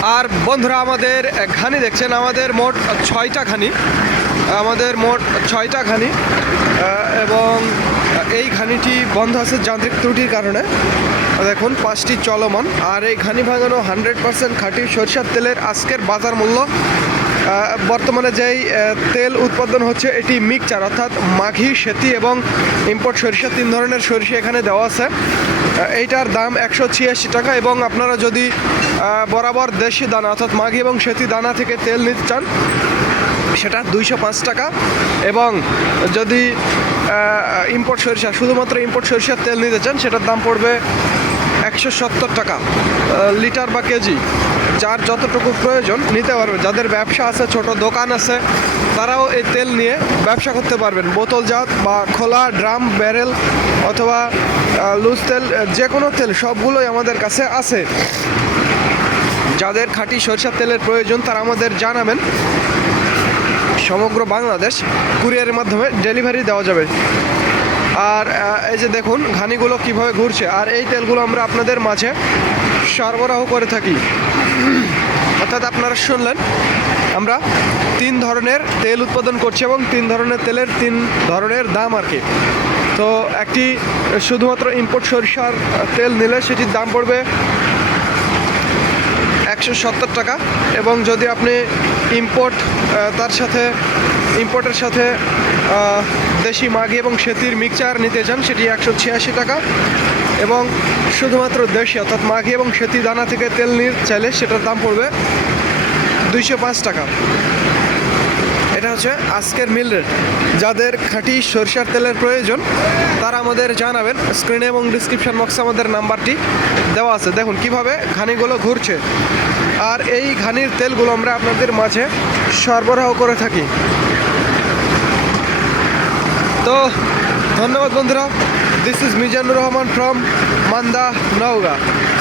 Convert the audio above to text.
আর বন্ধুরা আমাদের ঘানি দেখছেন, আমাদের মোট 6টা ঘানি, এবং এই ঘানিটি বন্ধ আছে যান্ত্রিক ত্রুটির কারণে। দেখুন 5টি চলমান। আর এই ঘানি ভাঙানো 100% খাঁটি সরিষার তেলের আজকের বাজার মূল্য, বর্তমানে যেই তেল উৎপাদন হচ্ছে এটি মিক্সচার, অর্থাৎ মাঘি, সেতি এবং ইম্পোর্ট সরিষা, 3 ধরনের সরিষা এখানে দেওয়া আছে। এইটার দাম 186 টাকা, এবং আপনারা যদি বরাবর দেশি দানা অর্থাৎ মাঘি এবং সেতি দানা থেকে তেল নিতে চান সেটা 205 টাকা, এবং যদি ইম্পোর্ট সরিষা, শুধুমাত্র ইম্পোর্ট সরিষার তেল নিতে চান সেটার দাম পড়বে 170 টাকা লিটার বা কেজি। যার যতটুকু প্রয়োজন নিতে পারবে। যাদের ব্যবসা আছে, ছোট দোকান আছে, তারাও এই তেল নিয়ে ব্যবসা করতে পারবেন। বোতলজাত বা খোলা ড্রাম, ব্যারেল অথবা লুজ তেল, যে কোনো তেল সবগুলোই আমাদের কাছে আছে। যাদের খাঁটি সরিষার তেলের প্রয়োজন তারা আমাদের জানাবেন। সমগ্র বাংলাদেশ কুরিয়ারের মাধ্যমে ডেলিভারি দেওয়া যাবে। আর এই যে দেখুন ঘানিগুলো কিভাবে ঘুরছে, আর এই তেলগুলো আমরা আপনাদের মাঝে সরবরাহ করে থাকি। অর্থাৎ আপনারা শুনলেন আমরা 3 ধরনের তেল উৎপাদন করছি, এবং 3 ধরনের তেলের 3 ধরনের দাম আর কি। তো একটি শুধুমাত্র ইম্পোর্ট সরিষার তেল নিলে সেটির দাম পড়বে 170 টাকা, এবং যদি আপনি ইম্পোর্টের সাথে দেশি মাঘি এবং সেতির মিক্সচার নিতে চান সেটি 186 টাকা, এবং শুধুমাত্র দেশি অর্থাৎ মাঘি এবং সেতি দানা থেকে তেল নিতে চাইলে সেটার দাম পড়বে 205 টাকা। এটা হচ্ছে আজকের মিল রেট। যাদের খাঁটি সরিষার তেলের প্রয়োজন তারা আমাদের জানাবেন। স্ক্রিনে এবং ডিসক্রিপশন বক্সে আমাদের নাম্বারটি দেওয়া আছে। দেখুন কিভাবে ঘানিগুলো ঘুরছে, আর এই ঘানির তেলগুলো আমরা আপনাদের মাঝে সরবরাহ করে থাকি। তো ধন্যবাদ বন্ধুরা। This is Mizanur Rahman from Manda, Naogaon.